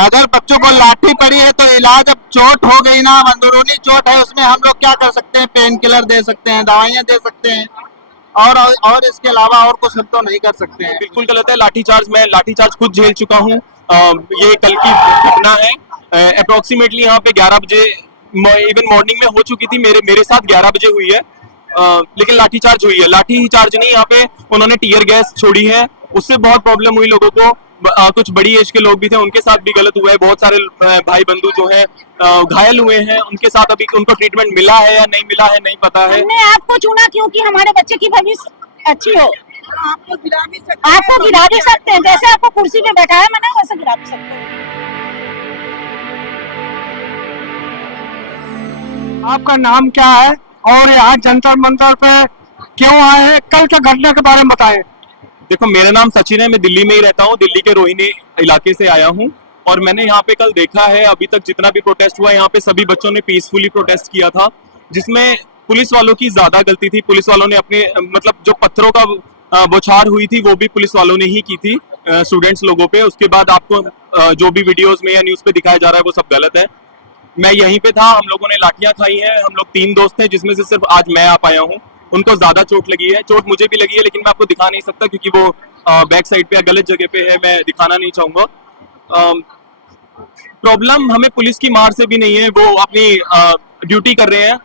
अगर बच्चों को लाठी पड़ी है तो इलाज, अब चोट हो गई ना, अंदरूनी चोट है, उसमें हम लोग क्या कर सकते हैं? पेन किलर दे सकते हैं, दवाइयां दे सकते हैं, और इसके अलावा और कुछ हम तो नहीं कर सकते हैं। बिल्कुल गलत है लाठीचार्ज। मैं लाठीचार्ज खुद झेल चुका हूँ। ये कल की घटना है। अप्रोक्सीमेटली यहाँ पे 11 बजे, इवन मॉर्निंग में हो चुकी थी, मेरे मेरे साथ 11 बजे हुई है। लेकिन लाठीचार्ज हुई है। लाठी चार्ज नहीं, यहाँ पे उन्होंने टीयर गैस छोड़ी है, उससे बहुत प्रॉब्लम हुई लोगों को। कुछ बड़ी एज के लोग भी थे, उनके साथ भी गलत हुआ है। बहुत सारे भाई बंधु जो है घायल हुए हैं, उनके साथ अभी उनको ट्रीटमेंट मिला है या नहीं मिला है नहीं पता है। हमने आपको चुना क्योंकि हमारे बच्चे की भविष्य अच्छी हो। आपको गिरा भी सकते हैं, जैसे आपको कुर्सी पे बैठाया मैंने वैसे गिरा भी सकते हैं। आपका नाम क्या है और यहाँ जंतर मंतर पे क्यों आए हैं? कल के घटना के बारे में बताएं। देखो, मेरा नाम सचिन है, मैं दिल्ली में ही रहता हूँ, दिल्ली के रोहिणी इलाके से आया हूँ। और मैंने यहाँ पे कल देखा है, अभी तक जितना भी प्रोटेस्ट हुआ यहाँ पे सभी बच्चों ने पीसफुली प्रोटेस्ट किया था, जिसमें पुलिस वालों की ज्यादा गलती थी। पुलिस वालों ने अपने मतलब जो पत्थरों का बौछार हुई थी वो भी पुलिस वालों ने ही की थी स्टूडेंट्स लोगों पे। उसके बाद आपको जो भी वीडियोस में या न्यूज पे दिखाया जा रहा है वो सब गलत है। मैं यहीं पे था, हम लोगों ने लाठियां खाई हैं। हम लोग 3 दोस्त थे, जिसमें से सिर्फ आज मैं आ पाया हूँ। उनको ज्यादा चोट लगी है, चोट मुझे भी लगी है, लेकिन मैं आपको दिखा नहीं सकता क्योंकि वो बैक साइड पे गलत जगह पे है, मैं दिखाना नहीं चाहूंगा। प्रॉब्लम हमें पुलिस की मार से भी नहीं है, वो अपनी ड्यूटी कर रहे हैं।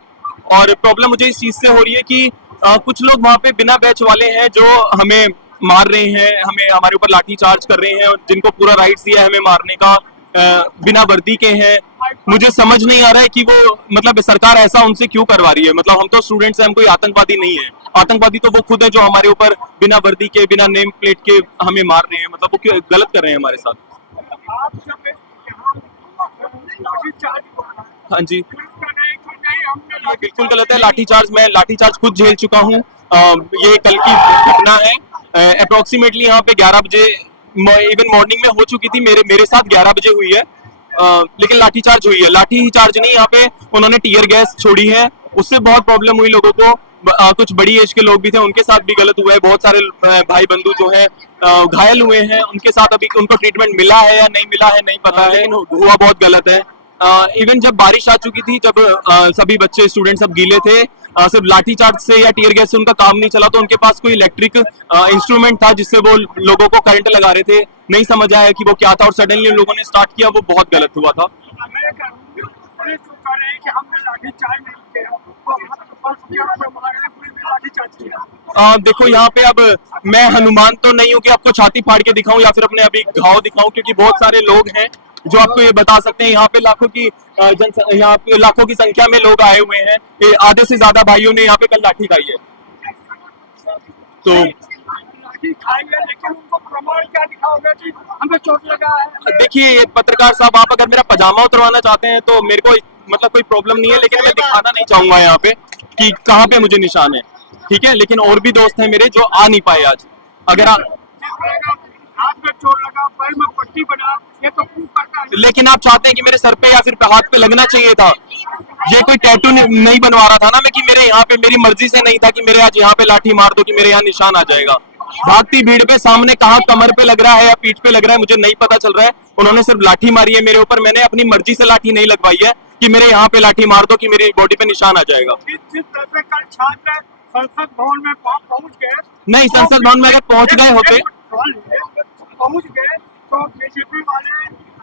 और प्रॉब्लम मुझे इस चीज से हो रही है कि कुछ लोग वहां पे बिना बैच वाले हैं जो हमें मार रहे हैं, हमें हमारे ऊपर लाठी चार्ज कर रहे हैं, और जिनको पूरा राइट्स दिया है हमें मारने का, बिना वर्दी के हैं। मुझे समझ नहीं आ रहा है कि वो मतलब सरकार ऐसा उनसे क्यों करवा रही है। मतलब हम तो स्टूडेंट्स हैं, हम कोई आतंकवादी नहीं है। आतंकवादी तो वो खुद है जो हमारे ऊपर बिना वर्दी के, बिना नेम प्लेट के हमें मार रहे हैं। मतलब वो क्यों गलत कर रहे हैं हमारे साथ। हाँ जी, ये बिल्कुल गलत है लाठीचार्ज। मैं लाठीचार्ज खुद झेल चुका हूँ। ये कल की घटना है। अप्रोक्सीमेटली यहाँ पे 11 बजे, इवन मॉर्निंग में हो चुकी थी, मेरे मेरे साथ 11 बजे हुई है। लेकिन लाठीचार्ज हुई है। लाठी चार्ज नहीं, यहाँ पे उन्होंने टीयर गैस छोड़ी है, उससे बहुत प्रॉब्लम हुई लोगों को। कुछ बड़ी एज के लोग भी थे, उनके साथ भी गलत हुआ है। बहुत सारे भाई बंधु जो है घायल हुए हैं, उनके साथ अभी उनको ट्रीटमेंट मिला है या नहीं मिला है नहीं पता है, लेकिन हुआ बहुत गलत है। इवन जब बारिश आ चुकी थी, जब सभी बच्चे स्टूडेंट सब गीले थे, सिर्फ लाठी चार्ज से या टीयर गैस से उनका काम नहीं चला, तो उनके पास कोई इलेक्ट्रिक इंस्ट्रूमेंट था जिससे वो लोगों को करंट लगा रहे थे। नहीं समझ आया कि वो क्या था, और सडनली उन लोगों ने स्टार्ट किया, वो बहुत गलत हुआ था। देखो, यहाँ पे अब मैं हनुमान तो नहीं हूँ कि आपको छाती फाड़ के दिखाऊं या फिर अपने अभी घाव दिखाऊं, क्योंकि बहुत सारे लोग हैं जो आपको ये बता सकते हैं। यहाँ पे यहाँ पे लाखों की संख्या में लोग आए हुए हैं। ये आधे से ज्यादा भाइयों ने यहाँ पे कल लाठी खाई है। तो लेकिन उनको प्रमाण क्या दिखाओगे कि हमें चोट लगा है? देखिए पत्रकार साहब, आप अगर मेरा पजामा उतरवाना चाहते हैं तो मेरे को मतलब कोई प्रॉब्लम नहीं है, लेकिन मैं दिखाना नहीं चाहूंगा यहाँ पे कि कहाँ पे मुझे निशान है, ठीक है। लेकिन और भी दोस्त हैं मेरे जो आ नहीं पाए आज। अगर हाथ में चोट लगा, पैर में पट्टी बना, ये तो प्रूफ करता है। लेकिन आप चाहते हैं कि मेरे सर पे या फिर हाथ पे लगना चाहिए था। ये कोई टैटू नहीं बनवा रहा था ना मैं, कि मेरे यहाँ पे मेरी मर्जी से नहीं था कि मेरे आज यहाँ पे लाठी मार दो कि मेरे यहाँ निशान आ जाएगा। भागती भीड़ पे सामने कहाँ कमर पे लग रहा है या पीठ पे लग रहा है मुझे नहीं पता चल रहा है। उन्होंने सिर्फ लाठी मारी है मेरे ऊपर, मैंने अपनी मर्जी से लाठी नहीं लगवाई है कि मेरे यहाँ पे लाठी मार दो कि मेरी बॉडी पे निशान आ जाएगा। जिस तरह से कल छात्र संसद भवन में पहुंच गए, नहीं, संसद भवन में अगर पहुंच गए होते, पहुंच गए तो बीजेपी वाले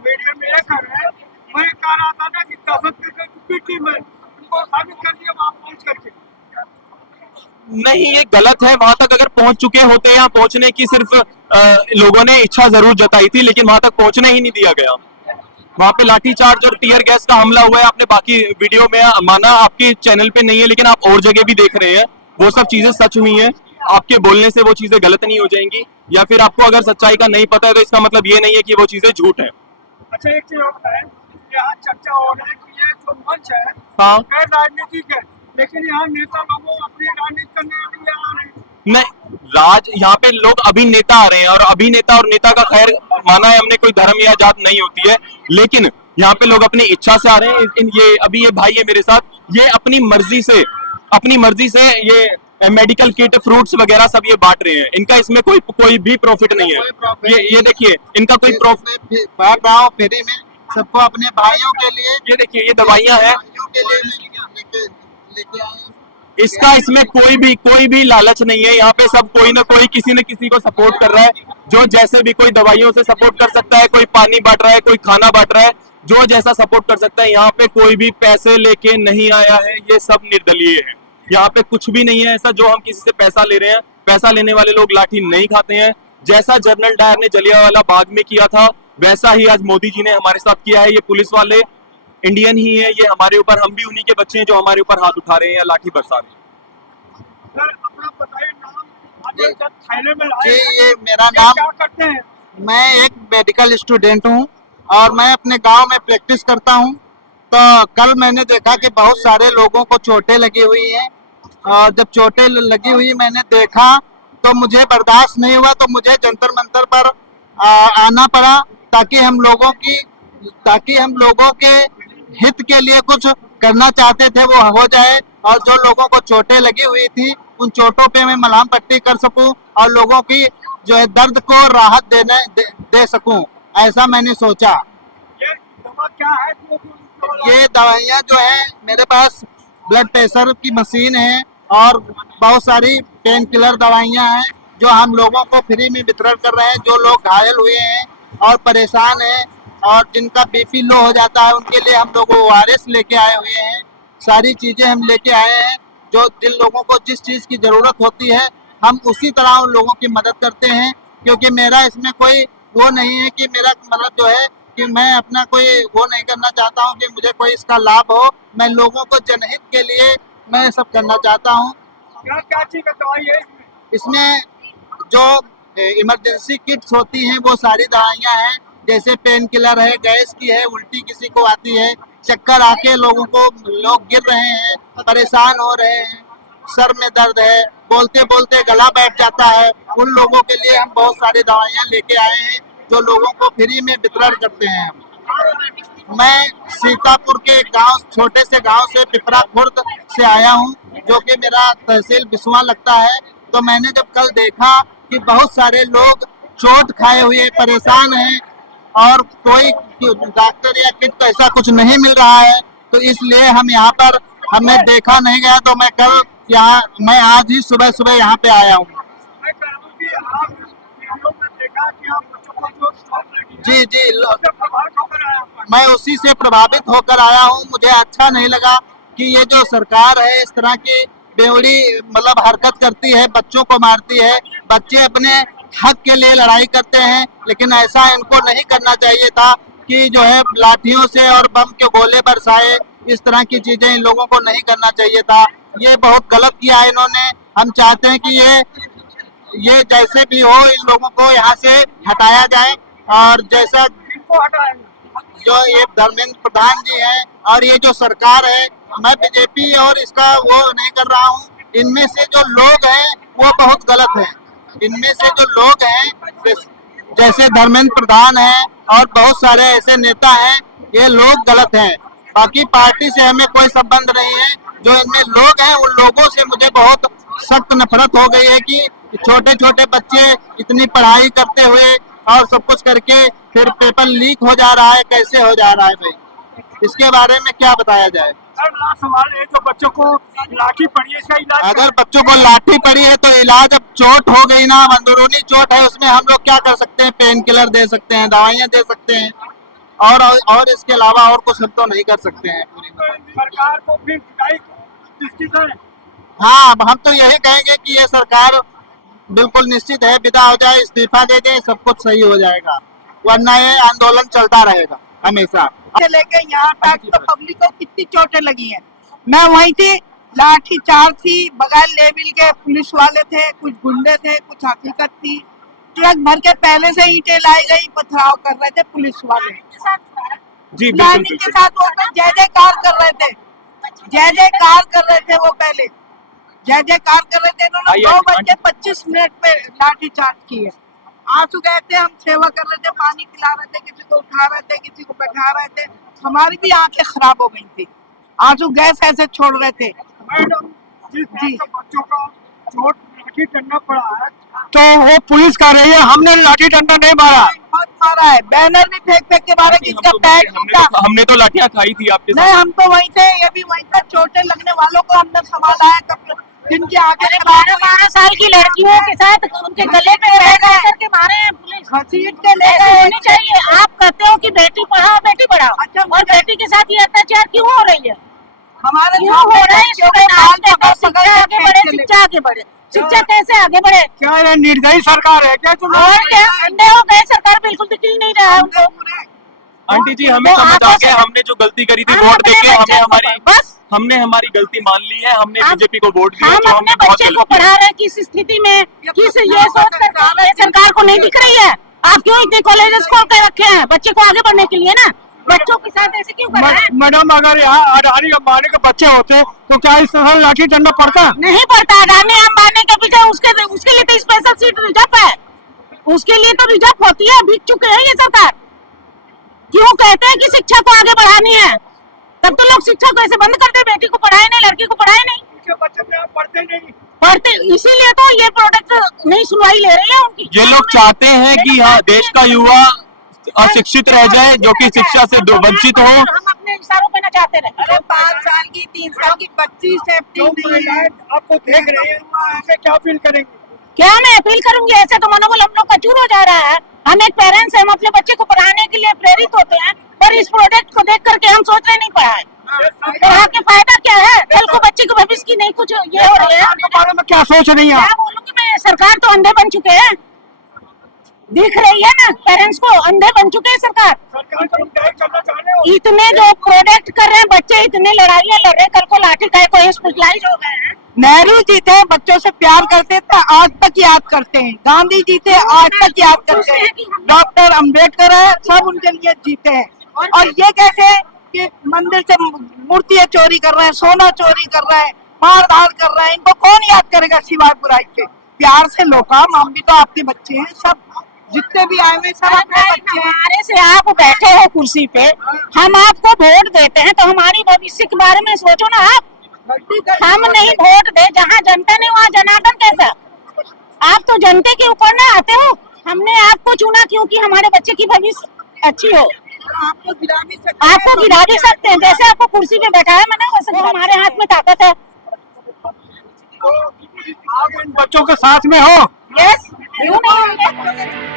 मीडिया में ये कर रहे हैं। मैं कह रहा था ना कि दहशत की में उनको साबित कर दिया वहां पहुंच करके। नहीं, ये गलत है। वहां तक अगर पहुंच चुके होते, यहाँ पहुंचने की सिर्फ लोगों ने इच्छा जरूर जताई थी, लेकिन वहां तक पहुंचने ही नहीं दिया गया। वहां पे लाठीचार्ज और टीयर गैस का हमला हुआ है। आपने बाकी वीडियो में माना आपके चैनल पे नहीं है, लेकिन आप और जगह भी देख रहे हैं, वो सब चीजें सच हुई हैं। आपके बोलने से वो चीजें गलत नहीं हो जाएंगी, या फिर आपको अगर सच्चाई का नहीं पता है तो इसका मतलब ये नहीं है कि वो चीजें झूठ है। अच्छा, एक चीज और है, यहाँ चर्चा हो रहा है कि ये जो मंच है हाँ, गैर राजनीतिक है, लेकिन यहाँ नेता लोगों अपनी राजनीति करने के लिए आ रहे हैं। नहीं, यहाँ पे लोग अभिनेता आ रहे हैं, और अभिनेता और नेता का खैर माना है हमने, कोई धर्म या जात नहीं होती है, लेकिन यहाँ पे लोग अपनी इच्छा से आ रहे हैं। ये अभी ये भाई है मेरे साथ, ये अपनी मर्जी से ये मेडिकल किट, फ्रूट्स वगैरह सब ये बांट रहे हैं। इनका इसमें कोई भी प्रॉफिट नहीं कोई है। profit ये देखिए इनका कोई प्रॉफिट, मैं बांट रहा हूँ फ्री में सबको, अपने भाइयों के लिए, ये देखिए ये दवाइयां हैं, भाइयों के लिए लेके आया हूँ। इसका इसमें कोई भी लालच नहीं है। यहाँ पे सब कोई ना कोई किसी न किसी को सपोर्ट कर रहा है, जो जैसे भी कोई दवाइयों से सपोर्ट कर सकता है, कोई पानी बांट रहा है, कोई खाना बांट रहा है, जो जैसा सपोर्ट कर सकता है। यहाँ पे कोई भी पैसे लेके नहीं आया है, ये सब निर्दलीय है। यहाँ पे कुछ भी नहीं है ऐसा जो हम किसी से पैसा ले रहे हैं। पैसा लेने वाले लोग लाठी नहीं खाते हैं। जैसा जनरल डायर ने जलियांवाला बाग में किया था, वैसा ही आज मोदी जी ने हमारे साथ किया है। ये पुलिस वाले इंडियन ही है, ये हमारे ऊपर, हम भी उन्हीं के बच्चे हैं जो हमारे ऊपर हाथ उठा रहे हैं या लाठी बरसा रहे हैं। सर अपना बताइए नाम, आज जब थाने में लाए जी, हैं, ये मेरा ये नाम, क्या करते हैं? मैं एक मेडिकल स्टूडेंट हूँ और मैं अपने गांव में प्रैक्टिस करता हूँ। तो कल मैंने देखा कि बहुत सारे लोगों को चोटें लगी हुई हैं, और जब चोटें लगी हुई मैंने देखा तो मुझे बर्दाश्त नहीं हुआ, तो मुझे जंतर मंतर पर आना पड़ा, ताकि हम लोगों के हित के लिए कुछ करना चाहते थे वो हो जाए, और जो लोगों को चोटें लगी हुई थी उन चोटों पे मैं मलहम पट्टी कर सकूं और लोगों की जो है दर्द को राहत दे सकूं, ऐसा मैंने सोचा। ये दवा क्या है ये दवाइयाँ जो है मेरे पास ब्लड प्रेशर की मशीन है और बहुत सारी पेन किलर दवाइयाँ हैं जो हम लोगों को फ्री में वितरण कर रहे हैं। जो लोग घायल हुए हैं और परेशान हैं और जिनका बीपी लो हो जाता है, उनके लिए हम लोग ORS लेके आए हुए हैं। सारी चीज़ें हम लेके आए हैं, जो जिन लोगों को जिस चीज़ की ज़रूरत होती है हम उसी तरह उन लोगों की मदद करते हैं। क्योंकि मेरा इसमें कोई वो नहीं है कि मेरा मतलब जो है कि मैं अपना कोई वो नहीं करना चाहता हूँ कि मुझे कोई इसका लाभ हो। मैं लोगों को जनहित के लिए मैं सब करना चाहता हूँ। क्या क्या चीज का दवाई है इसमें? इसमें जो इमरजेंसी किट्स होती हैं वो सारी दवाइयाँ हैं, जैसे पेन किलर है, गैस की है, उल्टी किसी को आती है, चक्कर आके लोग गिर रहे हैं, परेशान हो रहे हैं, सर में दर्द है, बोलते बोलते गला बैठ जाता है, उन लोगों के लिए हम बहुत सारी दवाइयाँ लेके आए हैं जो लोगों को फ्री में वितरण करते हैं। मैं सीतापुर के गांव, छोटे से गांव से पिपरा खुर्द से आया हूं, जो कि मेरा तहसील बिस्वा लगता है। तो मैंने जब कल देखा कि बहुत सारे लोग चोट खाए हुए परेशान हैं और कोई डॉक्टर या किट तो ऐसा कुछ नहीं मिल रहा है, तो इसलिए हम यहाँ पर, हमें देखा नहीं गया, तो मैं आज ही सुबह सुबह यहाँ पे आया हूँ। मैं कह रहा हूं कि आप वीडियो में देखा कि आप बच्चों को जो चोट लगी है, जी जी, उससे प्रभावित होकर आए हैं। मैं उसी से प्रभावित होकर आया हूँ। मुझे अच्छा नहीं लगा कि ये जो सरकार है इस तरह की बेवड़ी मतलब हरकत करती है, बच्चों को मारती है। बच्चे अपने हक के लिए लड़ाई करते हैं, लेकिन ऐसा इनको नहीं करना चाहिए था कि जो है लाठियों से और बम के गोले बरसाए, इस तरह की चीजें इन लोगों को नहीं करना चाहिए था। ये बहुत गलत किया है इन्होंने। हम चाहते हैं कि ये जैसे भी हो इन लोगों को यहाँ से हटाया जाए, और जैसा इनको हटाएंगे। जो ये धर्मेंद्र प्रधान जी हैं और ये जो सरकार है, मैं बीजेपी और इसका वो नहीं कर रहा हूँ। इनमें से जो लोग हैं वो बहुत गलत हैं। इनमें से जो लोग हैं जैसे धर्मेंद्र प्रधान हैं और बहुत सारे ऐसे नेता हैं, ये लोग गलत हैं। बाकी पार्टी से हमें कोई संबंध नहीं है। जो इनमें लोग हैं उन लोगों से मुझे बहुत सख्त नफरत हो गई है कि छोटे छोटे बच्चे इतनी पढ़ाई करते हुए और सब कुछ करके फिर पेपर लीक हो जा रहा है। कैसे हो जा रहा है भाई, इसके बारे में क्या बताया जाए? सर लास्ट सवाल है, जो बच्चों को लाठी पड़ी है इसका इलाज अगर बच्चों को लाठी पड़ी है तो इलाज, अब चोट हो गई ना, अंदरूनी चोट है, उसमें हम लोग क्या कर सकते हैं? पेन किलर दे सकते हैं, दवाइयाँ दे सकते हैं, और इसके अलावा और कुछ हम तो नहीं कर सकते हैं। सरकार को फिर पिटाई निश्चित है। हाँ, अब हम तो यही कहेंगे कि ये सरकार बिल्कुल निश्चित है, विदा हो जाए, इस्तीफा दे दे, सब कुछ सही हो जाएगा, वरना ये आंदोलन चलता रहेगा हमेशा। से लेके यहाँ तक तो पब्लिक को कितनी चोटें लगी हैं। मैं वहीं थी, लाठी चार्ज थी, बगैर लेवल के पुलिस वाले थे, कुछ गुंडे थे, कुछ हकीकत थी। ट्रक भर के पहले से ईंटें लाई गई, पथराव कर रहे थे पुलिस वाले। जी बिल्कुल प्लानिंग के बिल्कुल। साथ वो तो जय जयकार कर रहे थे, जय जयकार कर रहे थे वो पहले, जय जयकार कर रहे थे। इन्होंने आइए, 2:25 पे लाठी चार्ज की है। आंसू गए थे, हम सेवा कर रहे थे, पानी पिला रहे थे, किसी को उठा रहे थे, किसी को बैठा रहे थे। हमारी भी आंखें खराब हो गई थी, आंसू गैस ऐसे छोड़ रहे थे। मैडम, जिस जी। बात का बच्चों का चोट लाठी डंडा पड़ा है तो वो पुलिस कर रही है, हमने लाठी डंडा नहीं मारा। बहुत मारा है, बैनर भी फेंक फेंक के मारा, किसका पैर टूटा। हमने तो लाठियां खाई थी आपके नहीं, हम तो वहीं थे, ये भी वहीं था। चोटें लगने वालों को हमने संभाला है, जिनके आगे 12 साल की लड़कियों के साथ उनके गले पे पैर करके मारे हैं पुलिस। घसीट के ले ऐसा गए। होनी चाहिए। आप कहते हो कि बेटी पढ़ाओ बेटी बढ़ाओ, अच्छा, और बेटी के साथ ये अत्याचार क्यों हो रही है? हमारे क्यों हो रहा है? बच्चों इसमें के नाम बाल कहते हैं पकड़ शिक्षा आगे बढ़े, के ले- शिक्षा आगे बढ़े। शिक्षा कैसे आगे बढ़े? क्या ये निर्दयी सरकार है क्या तुम? और क्या अंधे हो गए? सरकार बिल्कुल दिख ही नहीं रहा है उनको। आंटी जी हमें वो समझ आंखों आ से- गया, हमने जो गलती करी थी हम वोट अपने देके बच्चे हमें को- हमारी बस हमने हमारी गलती मान ली है, हमने हम- बीजेपी को वोट दिया हम जो अपने हमने बहुत बच्चे को गलती की। पढ़ा रहे हैं किस स्थिति में, किस ये सोच कर ये सरकार को नहीं दिख रही है। आप क्यों इतने कॉलेजेस खोल के रखे हैं? बच्चे को आगे बढ़ने के लिए ना। बच्चों के साथ ऐसे क्यों कर रहे हैं? मैडम अगर यहाँ अडानी अंबानी के बच्चे होते तो क्या इस तरह लाठी डंडा पड़ता? नहीं पड़ता। अडानी अंबानी के पीछे उसके लिए तो स्पेशल सीट रिजर्व है, उसके लिए तो रिजर्व होती है। बिक चुके हैं ये सरकार। क्यों कहते हैं कि शिक्षा को आगे बढ़ानी है? तब तो लोग शिक्षा को ऐसे बंद कर दे, बेटी को पढ़ाए नहीं, लड़की को पढ़ाए नहीं, उनके बच्चे में पढ़ते नहीं। पढ़ते। इसीलिए तो ये प्रोडक्ट नहीं सुनवाई ले रही है उनकी। ये लोग चाहते हैं कि हाँ देश का युवा अशिक्षित रह जाए, जो कि शिक्षा से वंचित हो। हम अपने इशारों पे न चाहते रहे। अरे 5 साल की 3 साल की बच्ची सेफ्टी जो नहीं है। महिलाएं आपको देख रही है उनसे क्या फील करेंगे? क्या मैं अपील करूंगी? ऐसे तो मनोबल हम लोग का चूर हो जा रहा है। हम एक पेरेंट्स हैं, हम अपने बच्चे को पढ़ाने के लिए प्रेरित होते हैं, पर इस प्रोडक्ट को देख करके हम सोच रहे नहीं पढ़ाए। पढ़ा के फायदा क्या है? कल को बच्चे को भविष्य की नहीं कुछ ये हो रही है। के बारे में क्या सोच रही है क्या आप? बोलूंगी मैं? सरकार तो अंधे बन चुके हैं, दिख रही है ना, पेरेंट्स को अंधे बन चुके हैं सरकार। सरकार को न्याय करना चाहते हो? इतने जो प्रोडक्ट कर रहे हैं बच्चे, इतने लड़ाइयाँ लड़ रहे हैं, कल को लाठी का कोई हॉस्पिटलाइज हो गए हैं। नेहरू जी थे, बच्चों से प्यार करते थे, आज तक याद करते हैं। गांधी जी थे, आज तक याद करते हैं। डॉक्टर अंबेडकर है, सब उनके लिए जीते हैं। और ये कैसे कि मंदिर से मूर्तियां चोरी कर रहे हैं, सोना चोरी कर रहे हैं, मार धाड़ कर रहे हैं, इनको कौन याद करेगा सिवाय बुराई के? प्यार से लोग, हम भी तो आपके बच्चे हैं, सब जितने भी आए हुए सब अपने बच्चे हैं। हमारे से आप बैठे हो कुर्सी पे, हम आपको वोट देते हैं तो हमारी भविष्य के बारे में सोचो ना आप। हम नहीं वोट दे, जहाँ जनता ने वहाँ जनार्दन कैसा? आप तो जनते के ऊपर ना आते हो। हमने आपको चुना क्योंकि हमारे बच्चे की भविष्य अच्छी हो। आपको गिरा भी सकते हैं। आपको गिरा भी सकते हैं, जैसे आपको कुर्सी पे बैठाया मैंने, वैसे हमारे हाथ में ताकत है। आप इन बच्चों के साथ में हो? यस, क्यों नहीं होंगे?